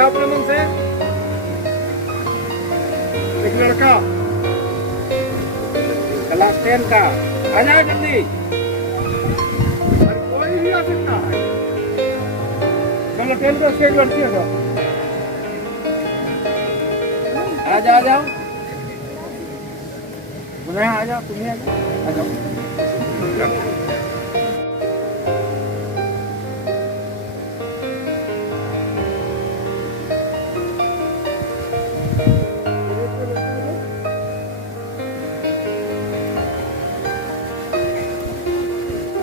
अपने मन से एक लड़का क्लास 10 का आ जाओ जल्दी। कोई भी आ सकता है। चलो 10 का एक लड़की है। आ जाओ आ जाओ। तुम्हें आ जाओ तुम्हें आ जाओ।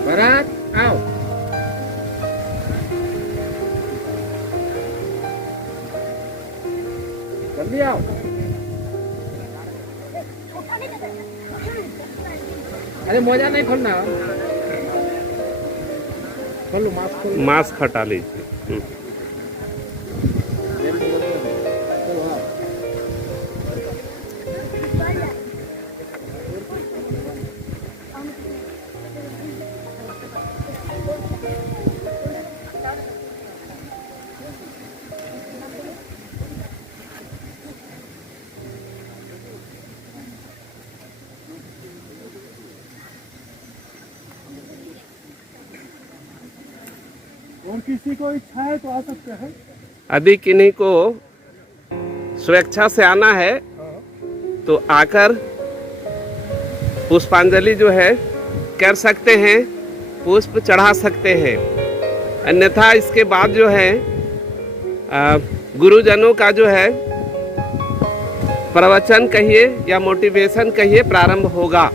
Barat, आओ। जल्दी आओ। अरे मोजा नहीं खोलना। खोलो मास्क खोलो। मास्क हटा लीजिए। और किसी को इच्छा है तो आ सकते हैं। यदि किन्हीं को स्वेच्छा से आना है तो आकर पुष्पांजलि जो है कर सकते हैं, पुष्प चढ़ा सकते हैं। अन्यथा इसके बाद जो है गुरुजनों का जो है प्रवचन कहिए या मोटिवेशन कहिए प्रारंभ होगा।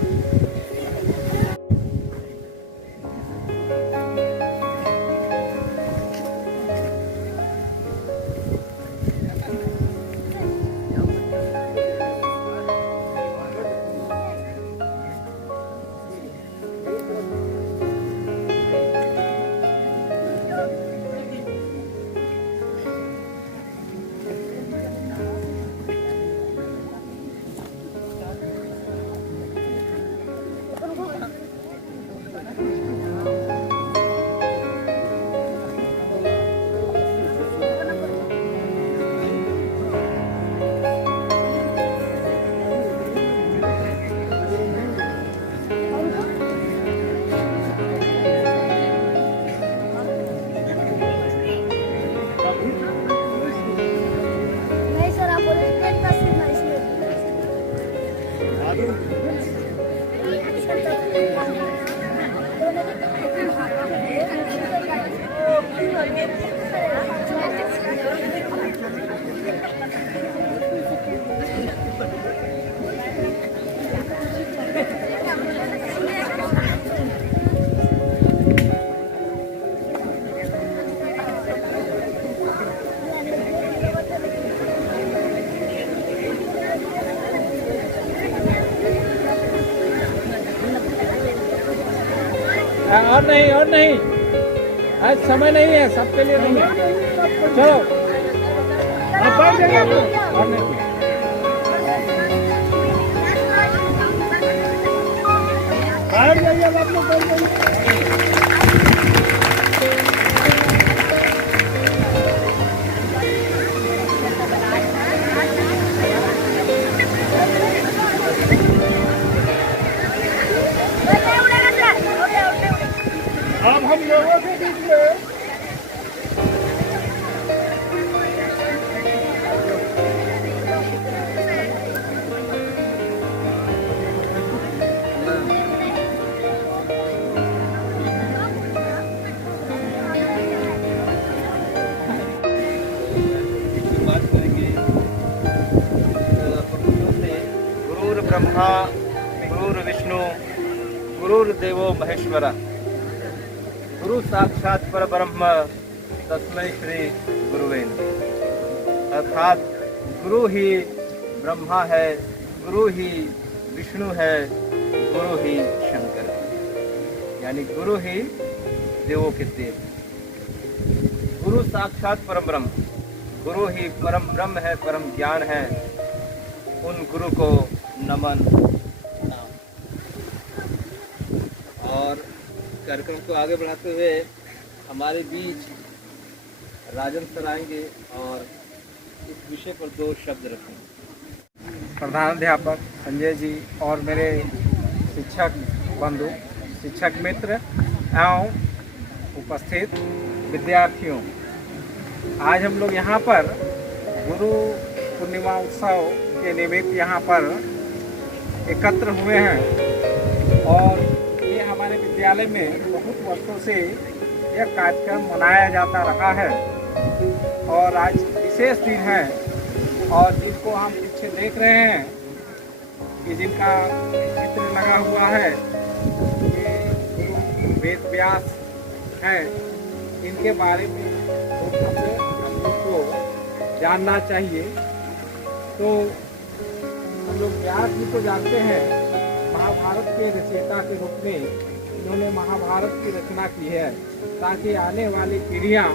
और नहीं, आज समय नहीं है, सबके लिए नहीं है। चलो अब बैठ जाइए आप लोग। और नहीं, बैठ जाइए अब आप लोग, बैठ जाइए। अब हम लोगों के बीच में बात करेंगे गुरुर् ब्रह्मा गुरुर्विष्णु गुरुर्देवो महेश्वरा गुरु साक्षात परब्रह्म तस्मै श्री गुरुवे नमः। अर्थात गुरु ही ब्रह्मा है, गुरु ही विष्णु है, गुरु ही शंकर है, यानी गुरु ही देवों के देव। गुरु साक्षात परम ब्रह्म, गुरु ही परम ब्रह्म है, परम ज्ञान है। उन गुरु को नमन प्रणाम। और कार्यक्रम को आगे बढ़ाते हुए हमारे बीच राजन सर आएंगे और इस विषय पर 2 शब्द रखेंगे। प्रधानाध्यापक संजय जी और मेरे शिक्षक बंधु, शिक्षक मित्र एवं उपस्थित विद्यार्थियों, आज हम लोग यहाँ पर गुरु पूर्णिमा उत्सव के निमित्त यहाँ पर एकत्र हुए हैं। और ये हमारे विद्यालय में बहुत वर्षों से यह कार्यक्रम मनाया जाता रहा है और आज विशेष दिन है। और जिनको हम पीछे देख रहे हैं कि जिनका चित्र लगा हुआ है, ये गुरु वेद व्यास हैं। इनके बारे में हम लोग को जानना चाहिए। तो हम लोग व्यास जी को जानते हैं, महाभारत के रचयिता के रूप में इन्होंने महाभारत की रचना की है ताकि आने वाली पीढ़ियां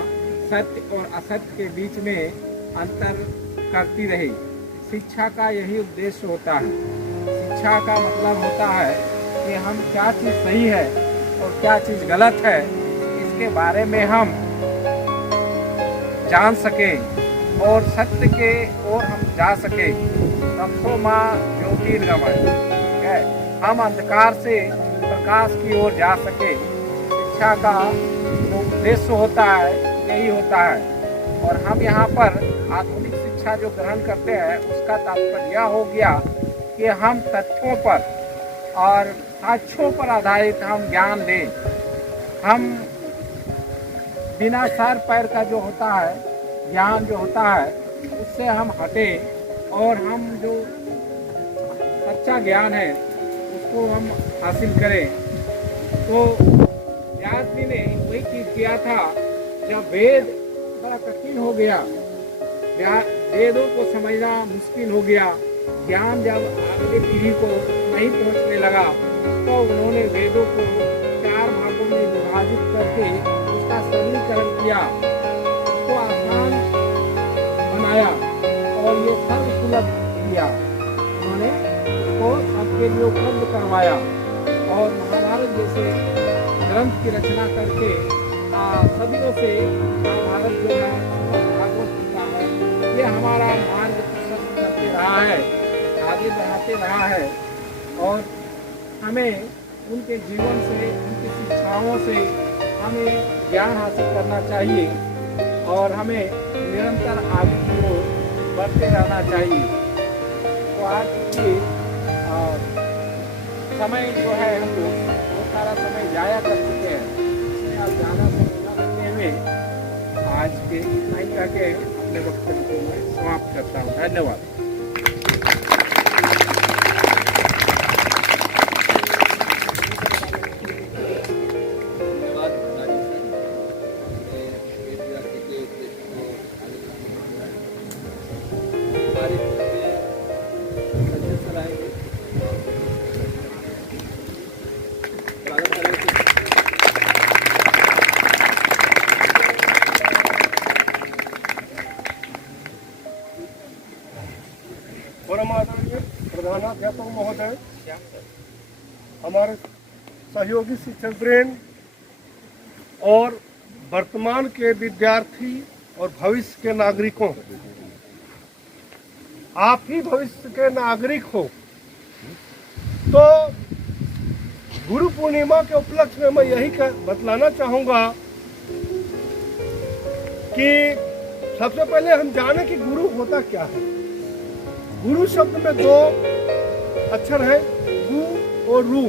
सत्य और असत्य के बीच में अंतर करती रहे। शिक्षा का यही उद्देश्य होता है। शिक्षा का मतलब होता है कि हम क्या चीज़ सही है और क्या चीज़ गलत है, इसके बारे में हम जान सकें और सत्य के ओर हम जा सकें। तमसो माँ ज्योतिर्गमय, हम अंधकार से प्रकाश की ओर जा सके। शिक्षा का जो उद्देश्य होता है यही होता है। और हम यहाँ पर आधुनिक शिक्षा जो ग्रहण करते हैं उसका तात्पर्य यह हो गया कि हम तथ्यों पर और साक्ष्यों पर आधारित हम ज्ञान लें। हम बिना सर पैर का जो होता है ज्ञान जो होता है उससे हम हटें और हम जो सच्चा ज्ञान है उसको हम हासिल करें। तो व्यास जी ने वही चीज़ किया था। जब वेद बड़ा कठिन हो गया, वेदों को समझना मुश्किल हो गया, ज्ञान जब आगे पीढ़ी को नहीं पहुंचने लगा, तो उन्होंने वेदों को 4 भागों में विभाजित करके उसका सरलीकरण किया, उसको आसान बनाया और ये सर्वसुलभ किया। उन्होंने उसको सबके लिए उपलब्ध करवाया और महाभारत जैसे ग्रंथ की रचना करके सदियों से महाभारत जो है भागवत गीता है, ये हमारा मार्ग प्रशस्त करते रहा है, आगे बढ़ाते रहा है। और हमें उनके जीवन से, उनकी शिक्षाओं से हमें ज्ञान हासिल करना चाहिए और हमें निरंतर आगे की ओर बढ़ते रहना चाहिए। तो आज के समय जो है हम लोग बहुत सारा समय जाया कर चुके हैं, इसमें आप ज़्यादा समय न रखते हुए आज के इतना ही कह के अपने वक्तव्य को मैं समाप्त करता हूँ। धन्यवाद। प्रधानाध्यापक महोदय, हमारे सहयोगी शिक्षक वृंद और वर्तमान के विद्यार्थी और भविष्य के नागरिकों, आप ही भविष्य के नागरिक हो। तो गुरु पूर्णिमा के उपलक्ष्य में मैं यही बतलाना चाहूँगा कि सबसे पहले हम जाने कि गुरु होता क्या है। गुरु शब्द में दो अक्षर है, गु और रू,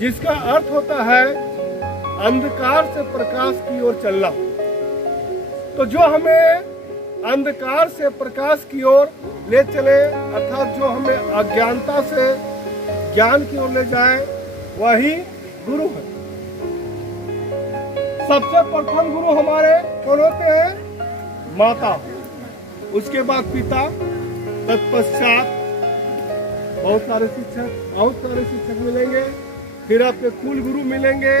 जिसका अर्थ होता है अंधकार से प्रकाश की ओर चलना। तो जो हमें अंधकार से प्रकाश की ओर ले चले, अर्थात जो हमें अज्ञानता से ज्ञान की ओर ले जाए, वही गुरु है। सबसे प्रथम गुरु हमारे कौन होते हैं? माता, उसके बाद पिता, तत्पश्चात बहुत सारे शिक्षक मिलेंगे, फिर आपके कुल गुरु मिलेंगे।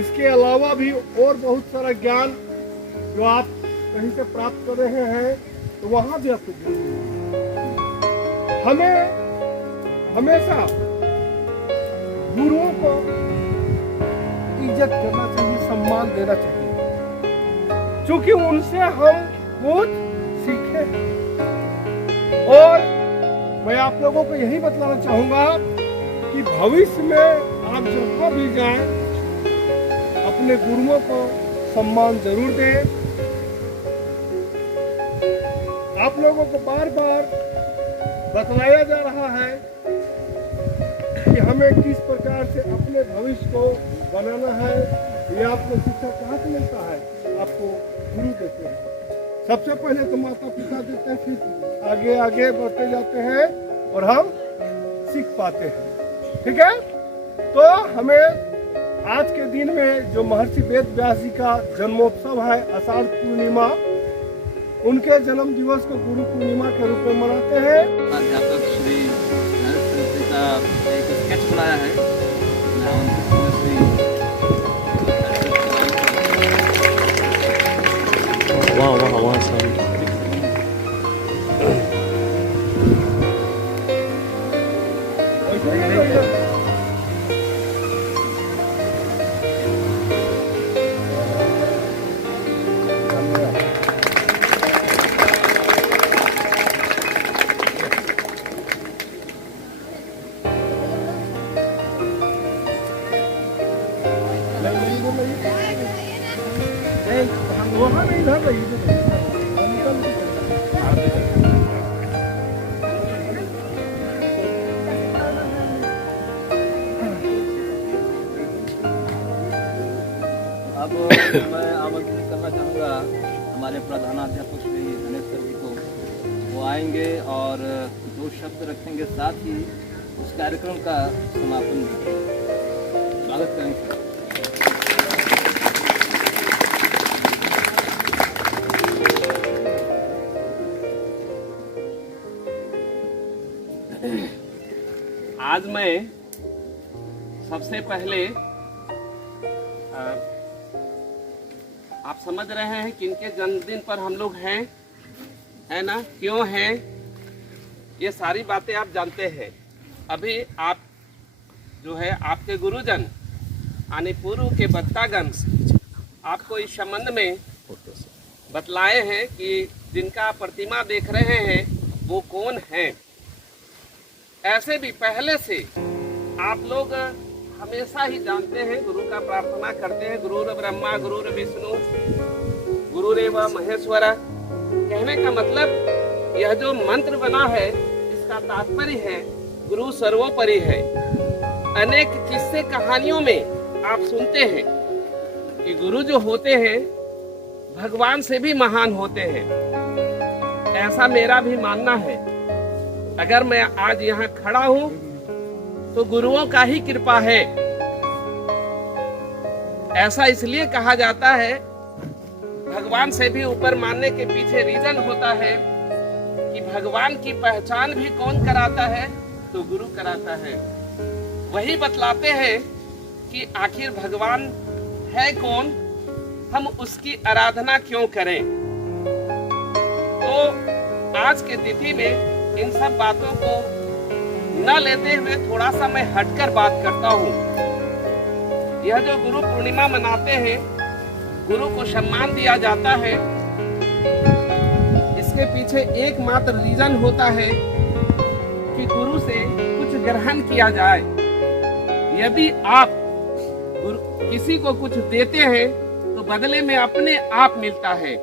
इसके अलावा भी और बहुत सारा ज्ञान जो आप कहीं से प्राप्त कर रहे हैं, तो वहां भी आपको गुरु मिलेंगे। हमें हमेशा गुरुओं को इज्जत करना चाहिए, सम्मान देना चाहिए, क्योंकि उनसे हम कुछ सीखे। और मैं आप लोगों को यही बतलाना चाहूंगा कि भविष्य में आप जहाँ भी जाएं, अपने गुरुओं को सम्मान जरूर दें। आप लोगों को बार बार बतलाया जा रहा है कि हमें किस प्रकार से अपने भविष्य को बनाना है। ये आपको शिक्षा कहाँ से मिलता है? आपको गुरु देते हैं। सबसे पहले तो माता पिता देते हैं, फिर आगे आगे बढ़ते जाते हैं और हम सीख पाते हैं। ठीक है, तो हमें आज के दिन में जो महर्षि वेद व्यास जी का जन्मोत्सव है, आषाढ़ पूर्णिमा, उनके जन्म दिवस को गुरु पूर्णिमा के रूप में मनाते हैं। अध्यापक श्री नरेश जी का एक स्केच बनाया है। वाह सर, वहाँ नहीं इधर रही। अब मैं आमंत्रित करना चाहूँगा हमारे प्रधानाध्यापक श्री गणेश सर जी को। वो आएंगे और दो शब्द रखेंगे, साथ ही उस कार्यक्रम का समापन भी। स्वागत करेंगे। आज मैं सबसे पहले आप समझ रहे हैं किनके जन्मदिन पर हम लोग हैं, है ना? क्यों हैं? ये सारी बातें आप जानते हैं। अभी आप जो है आपके गुरुजन यानी पूर्व के वक्तागण आपको इस संबंध में बतलाए हैं कि जिनका प्रतिमा देख रहे हैं वो कौन हैं। ऐसे भी पहले से आप लोग हमेशा ही जानते हैं, गुरु का प्रार्थना करते हैं, गुरुर ब्रह्मा गुरुर विष्णु गुरुरेव महेश्वरा। कहने का मतलब यह जो मंत्र बना है इसका तात्पर्य है गुरु सर्वोपरि है। अनेक किस्से कहानियों में आप सुनते हैं कि गुरु जो होते हैं भगवान से भी महान होते हैं। ऐसा मेरा भी मानना है। अगर मैं आज यहाँ खड़ा हूँ तो गुरुओं का ही कृपा है। ऐसा इसलिए कहा जाता है, भगवान से भी ऊपर मानने के पीछे रीजन होता है कि भगवान की पहचान भी कौन कराता है? तो गुरु कराता है। वही बतलाते हैं कि आखिर भगवान है कौन, हम उसकी आराधना क्यों करें। तो आज के तिथि में इन सब बातों को न लेते हुए थोड़ा सा मैं हटकर बात करता हूँ। यह जो गुरु पूर्णिमा मनाते हैं, गुरु को सम्मान दिया जाता है, इसके पीछे एकमात्र रीजन होता है कि गुरु से कुछ ग्रहण किया जाए। यदि आप किसी को कुछ देते हैं तो बदले में अपने आप मिलता है।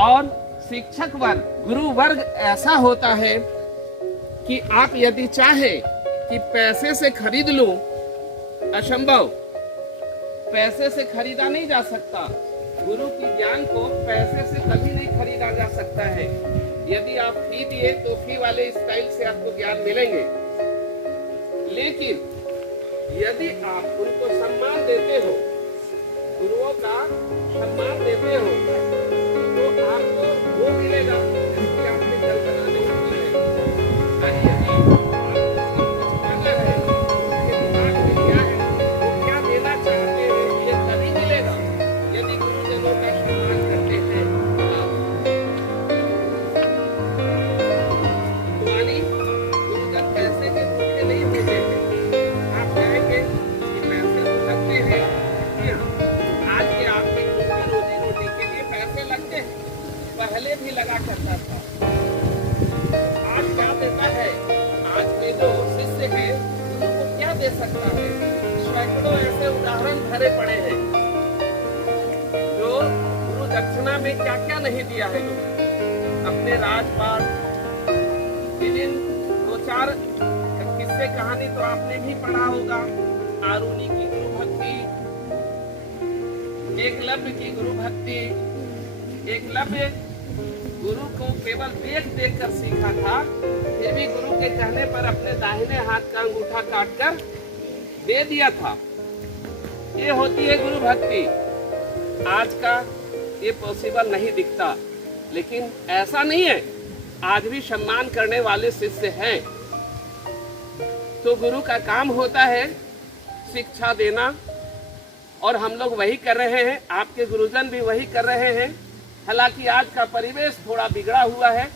और शिक्षक वर्ग, गुरु वर्ग ऐसा होता है कि आप यदि चाहे कि पैसे से खरीद लूं, असंभव, पैसे से खरीदा नहीं जा सकता। गुरु की ज्ञान को पैसे से कभी नहीं खरीदा जा सकता है। यदि आप फी दिए तो फी वाले स्टाइल से आपको ज्ञान मिलेंगे, लेकिन यदि आप उनको सम्मान देते हो, गुरुओं का सम्मान देते हो, तो आपको वो मिलेगा जिसकी आपने कल्पना नहीं की है। और यदि आपको कुछ करना है, उसके दिमाग में क्या है, वो क्या देना चाहते हैं, ये तभी मिलेगा यदि गुरुजनों का सम्मान करते हैं आप। यानी गुरुजन पैसे के भूखे नहीं होते हैं। आप कहेंगे कि पैसे तो लगते हैं, आज के आपके रोजी रोटी के लिए पैसे लगते हैं, पहले भी लगा करता था। आज क्या देता है? आज के जो शिष्य है गुरु को क्या दे सकता है? सैकड़ों ऐसे उदाहरण भरे पड़े हैं जो गुरु दक्षिणा में क्या क्या नहीं दिया है। लोग अपने राजपाट, विभिन्न दो चार किस्से कहानी तो आपने भी पढ़ा होगा। आरुणि की गुरु भक्ति, एकलव्य की गुरु भक्ति। एकलव्य गुरु को केवल देख कर सीखा था, फिर भी गुरु के कहने पर अपने दाहिने हाथ का अंगूठा काटकर दे दिया था। ये होती है गुरु भक्ति। आज का ये पॉसिबल नहीं दिखता, लेकिन ऐसा नहीं है, आज भी सम्मान करने वाले शिष्य हैं। तो गुरु का काम होता है शिक्षा देना, और हम लोग वही कर रहे हैं, आपके गुरुजन भी वही कर रहे हैं। हालांकि आज का परिवेश थोड़ा बिगड़ा हुआ है,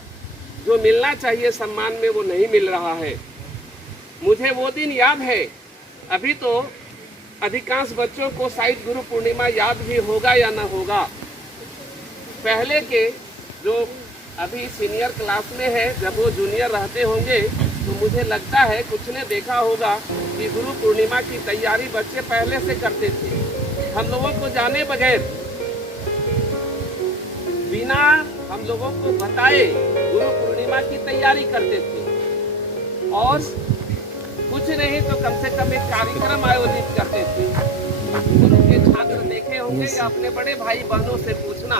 जो मिलना चाहिए सम्मान में वो नहीं मिल रहा है। मुझे वो दिन याद है, अभी तो अधिकांश बच्चों को शायद गुरु पूर्णिमा याद भी होगा या ना होगा। पहले के जो अभी सीनियर क्लास में है, जब वो जूनियर रहते होंगे तो मुझे लगता है कुछ ने देखा होगा कि गुरु पूर्णिमा की तैयारी बच्चे पहले से करते थे। हम लोगों को जाने बगैर, बिना हम लोगों को बताए गुरु पूर्णिमा की तैयारी करते थे, और कुछ नहीं तो कम से कम एक कार्यक्रम आयोजित करते थे। गुरु के छात्र देखे होंगे या अपने बड़े भाई बहनों से पूछना,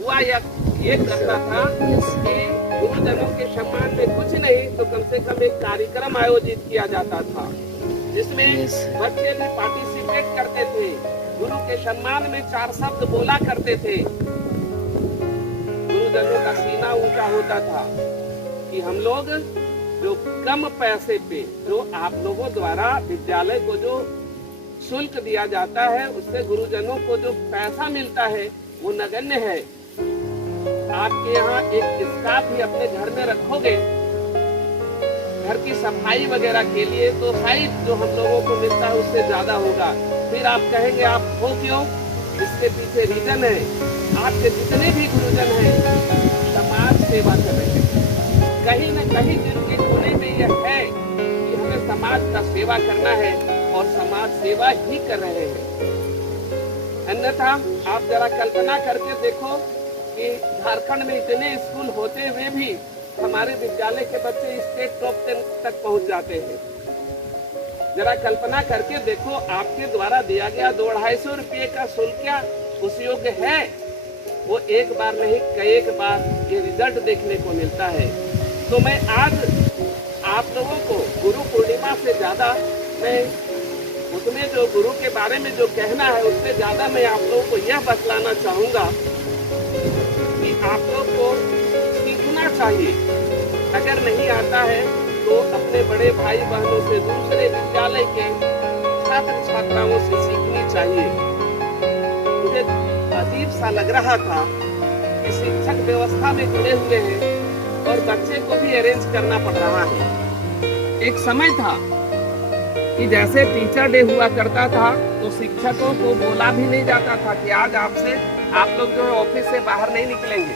हुआ ये करता था कि गुरुजनों के सम्मान में कुछ नहीं तो कम से कम एक कार्यक्रम आयोजित किया जाता था, जिसमें बच्चे भी पार्टिसिपेट करते थे। गुरु के सम्मान में 4 शब्द बोला करते थे। गुरुजनों का सीना ऊंचा होता था कि हम लोग जो कम पैसे पे, जो आप लोगों द्वारा विद्यालय को जो शुल्क दिया जाता है, उससे गुरुजनों को जो पैसा मिलता है वो नगण्य है। आपके यहाँ एक स्टाफ भी अपने घर में रखोगे घर की सफाई वगैरह के लिए, तो शायद जो हम लोगों को मिलता है उससे ज्यादा होगा। फिर आप कहेंगे आप हो क्यों? इसके पीछे रीजन है, आपके जितने भी गुरुजन हैं समाज सेवा कर रहे हैं। कहीं न कहीं दिल के कोने में यह है कि हमें समाज का सेवा करना है, और समाज सेवा ही कर रहे हैं। अन्यथा आप जरा कल्पना करके देखो कि झारखंड में इतने स्कूल होते हुए भी हमारे विद्यालय के बच्चे स्टेट टॉप 10 तक पहुंच जाते हैं। जरा कल्पना करके देखो, आपके द्वारा दिया गया 200-250 रुपये का शुल्क क्या उस योग्य है? वो एक बार नहीं कई बार ये रिजल्ट देखने को मिलता है। तो मैं आज आप लोगों को गुरु पूर्णिमा से ज्यादा, मैं उसमें जो गुरु के बारे में जो कहना है उससे ज्यादा मैं आप लोगों को यह बतलाना चाहूंगा कि आप लोग को सीखना चाहिए। अगर नहीं आता है तो अपने बड़े भाई बहनों से, दूसरे विद्यालय के छात्र छात्राओं से सीखनी चाहिए। मुझे अजीब सा लग रहा था कि शिक्षक व्यवस्था में जुड़े हुए हैं और बच्चे को भी अरेंज करना पड़ रहा है। एक समय था कि जैसे टीचर डे हुआ करता था तो शिक्षकों को बोला भी नहीं जाता था कि आज आपसे आप लोग जो है ऑफिस से बाहर नहीं निकलेंगे।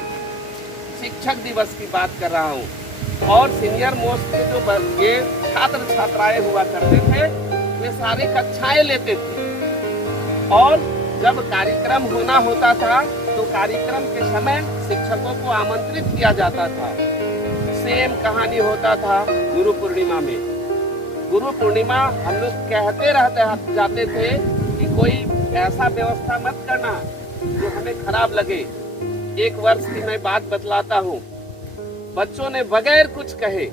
शिक्षक दिवस की बात कर रहा हूँ। और सीनियर मोस्ट के जो ये छात्र छात्राएं हुआ करते थे वे सारी कक्षाएं लेते थे और जब कार्यक्रम होना होता था तो कार्यक्रम के समय शिक्षकों को आमंत्रित किया जाता था। सेम कहानी होता था गुरु पूर्णिमा में। गुरु पूर्णिमा हम लोग कहते रहते जाते थे कि कोई ऐसा व्यवस्था मत करना जो हमें खराब लगे। एक वर्ष की मैं बात बतलाता हूँ। बच्चों ने बगैर कुछ कहे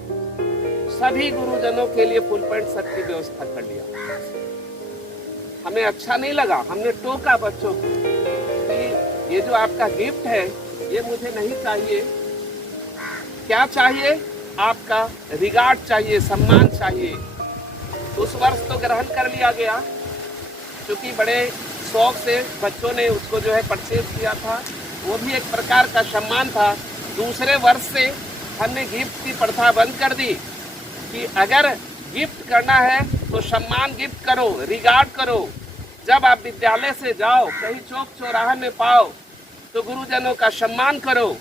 सभी गुरुजनों के लिए फुल पैंट शर्ट की व्यवस्था कर लिया। हमें अच्छा नहीं लगा, हमने टोका बच्चों को कि ये जो आपका गिफ्ट है ये मुझे नहीं चाहिए। क्या चाहिए? आपका रिगार्ड चाहिए, सम्मान चाहिए। उस वर्ष तो ग्रहण कर लिया गया क्योंकि बड़े शौक से बच्चों ने उसको जो है परचेज किया था, वो भी एक प्रकार का सम्मान था। दूसरे वर्ष से हमने गिफ्ट की प्रथा बंद कर दी कि अगर गिफ्ट करना है तो सम्मान गिफ्ट करो, रिगार्ड करो। जब आप विद्यालय से जाओ, कहीं चौक चौराहे में पाओ तो गुरुजनों का सम्मान करो,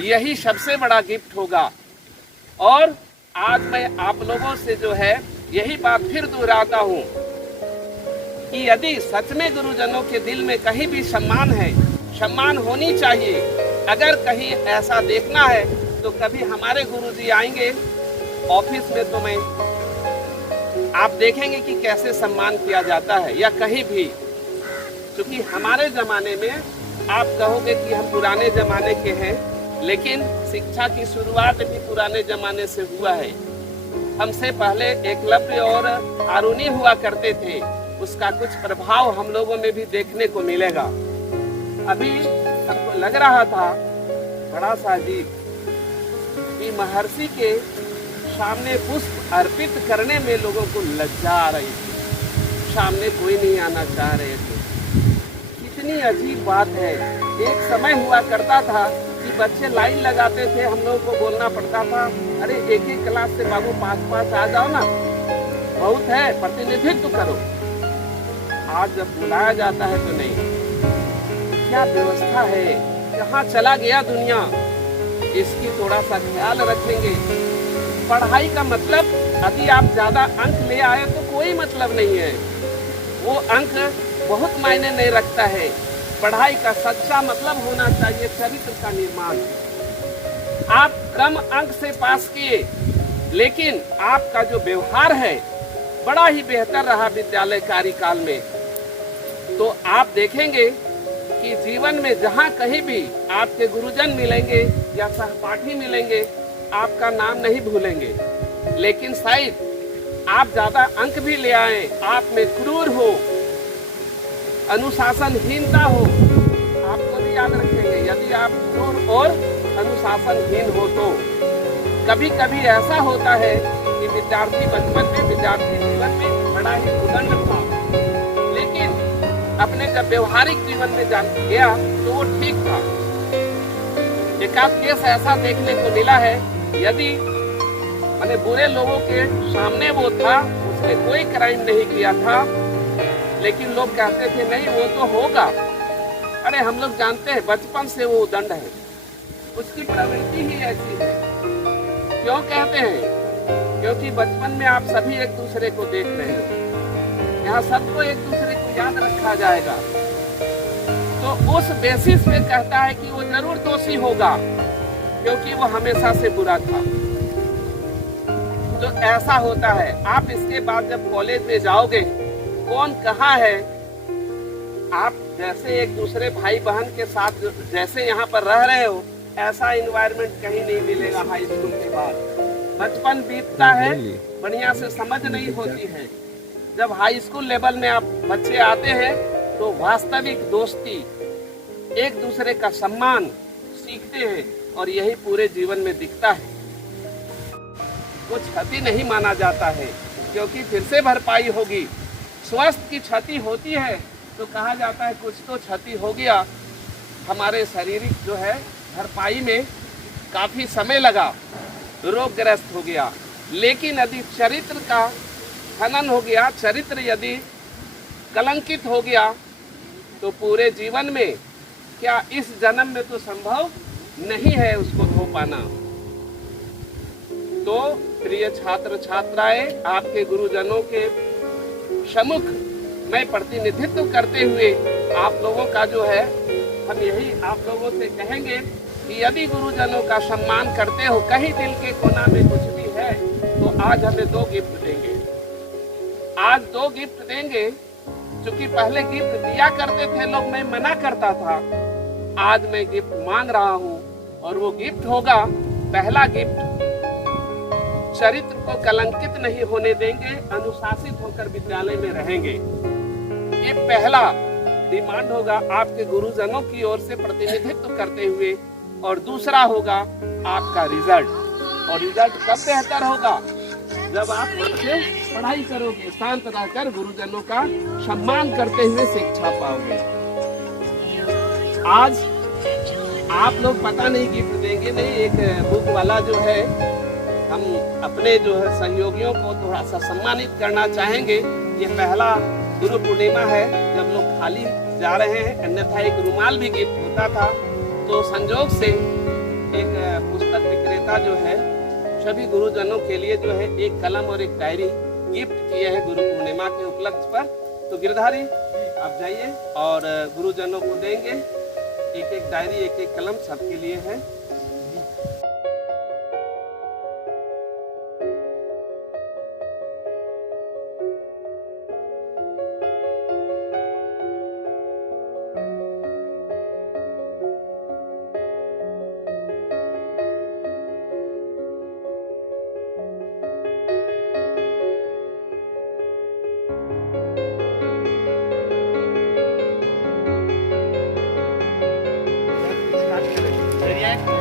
यही सबसे बड़ा गिफ्ट होगा। और आज मैं आप लोगों से जो है यही बात फिर दोहराता हूँ कि यदि सच में गुरुजनों के दिल में कहीं भी सम्मान है, सम्मान होनी चाहिए। अगर कहीं ऐसा देखना है तो कभी हमारे गुरुजी आएंगे ऑफिस में तो मैं आप देखेंगे कि कैसे सम्मान किया जाता है या कहीं भी। क्योंकि हमारे ज़माने में आप कहोगे कि हम पुराने ज़माने के हैं, लेकिन शिक्षा की शुरुआत भी पुराने ज़माने से हुआ है। हमसे पहले एकलव्य और आरुणि हुआ करते थे, उसका कुछ प्रभाव हम लोगों में भी देखने को मिलेगा। अभी हमको लग रहा था बड़ा सा अजीब कि महर्षि के सामने पुष्प अर्पित करने में लोगों को लज्जा आ रही थी, सामने कोई नहीं आना चाह रहे थे। कितनी अजीब बात है। एक समय हुआ करता था कि बच्चे लाइन लगाते थे, हम लोगों को बोलना पड़ता था अरे एक एक क्लास से बाबू 5-5 आ जाओ ना, बहुत है, प्रतिनिधित्व करो। आज जब बुलाया जाता है तो नहीं। क्या व्यवस्था है, कहाँ चला गया दुनिया, इसकी थोड़ा सा ख्याल रखेंगे। पढ़ाई का मतलब यदि आप ज्यादा अंक ले आए तो कोई मतलब नहीं है, वो अंक बहुत मायने नहीं रखता है। पढ़ाई का सच्चा मतलब होना चाहिए चरित्र का निर्माण। आप कम अंक से पास किए, लेकिन आपका जो व्यवहार है बड़ा ही बेहतर रहा विद्यालय कार्यकाल में, तो आप देखेंगे कि जीवन में जहाँ कहीं भी आपके गुरुजन मिलेंगे या सहपाठी मिलेंगे, आपका नाम नहीं भूलेंगे। लेकिन शायद आप ज्यादा अंक भी ले आए, आप में क्रूर हो, अनुशासनहीनता हो, आपको भी याद रखेंगे। यदि आप क्रूर और अनुशासनहीन हो तो कभी कभी ऐसा होता है कि विद्यार्थी बचपन में, विद्यार्थी जीवन में बड़ा ही उदंड था, लेकिन अपने जब व्यवहारिक जीवन में जान गया तो वो ठीक था। एक आध केस ऐसा देखने को मिला है, यदि मैंने बुरे लोगों के सामने वो था, उसने कोई क्राइम नहीं किया था, लेकिन लोग कहते थे नहीं वो तो होगा। अरे हम लोग जानते हैं बचपन से वो उदंड है, उसकी प्रवृत्ति ही ऐसी है। क्यों कहते हैं? क्योंकि बचपन में आप सभी एक दूसरे को देख रहे हो, यहाँ सबको एक दूसरे को याद रखा जाएगा, तो उस बेसिस पे कहता है कि वो जरूर दोषी होगा क्योंकि वो हमेशा से बुरा था। तो ऐसा होता है। आप इसके बाद जब कॉलेज में जाओगे, कौन कहाँ है, आप जैसे एक दूसरे भाई बहन के साथ जैसे यहाँ पर रह रहे हो, ऐसा एनवायरनमेंट कहीं नहीं मिलेगा। हाई स्कूल के बाद बचपन बीतता है, बढ़िया से समझ नहीं होती है। जब हाई स्कूल लेवल में आप बच्चे आते हैं तो वास्तविक दोस्ती, एक दूसरे का सम्मान सीखते हैं और यही पूरे जीवन में दिखता है। कुछ क्षति नहीं माना जाता है क्योंकि फिर से भरपाई होगी। स्वास्थ्य की क्षति होती है तो कहा जाता है कुछ तो क्षति हो गया, हमारे शारीरिक जो है भरपाई में काफी समय लगा, रोगग्रस्त हो गया। लेकिन यदि चरित्र का हनन हो गया, चरित्र यदि कलंकित हो गया, तो पूरे जीवन में क्या इस जन्म में तो संभव नहीं है उसको धो पाना। तो प्रिय छात्र छात्राएं, आपके गुरुजनों के सम्मुख मैं प्रतिनिधित्व करते हुए आप लोगों का जो है, हम यही आप लोगों से कहेंगे कि यदि गुरुजनों का सम्मान करते हो, कहीं दिल के कोना में कुछ भी है, तो आज हमें 2 गिफ्ट देंगे। आज 2 गिफ्ट देंगे। क्योंकि पहले गिफ्ट दिया करते थे लोग, मैं मना करता था। आज मैं गिफ्ट मांग रहा हूँ और वो गिफ्ट होगा, पहला गिफ्ट, चरित्र को कलंकित नहीं होने देंगे, अनुशासित होकर विद्यालय में रहेंगे। ये पहला डिमांड होगा आपके गुरुजनों की ओर से प्रतिनिधित्व करते हुए। और दूसरा होगा आपका रिजल्ट। और रिजल्ट कब बेहतर होगा? जब आप मन से पढ़ाई करोगे, शांत रहकर गुरुजनों का सम्मान करते हुए शिक्षा पाओगे। आज आप लोग पता नहीं गिफ्ट देंगे नहीं, एक बुक वाला जो है, हम अपने जो है सहयोगियों को थोड़ा सा सम्मानित करना चाहेंगे। ये पहला गुरु पूर्णिमा है जब लोग खाली जा रहे हैं, अन्यथा एक रुमाल भी गिफ्ट होता था। तो संजोग से एक पुस्तक विक्रेता जो है सभी गुरुजनों के लिए जो है एक कलम और एक डायरी गिफ्ट किए हैं गुरु पूर्णिमा के उपलक्ष्य पर। तो गिरधारी आप जाइए और गुरुजनों को देंगे एक एक डायरी, एक एक कलम सबके लिए है। React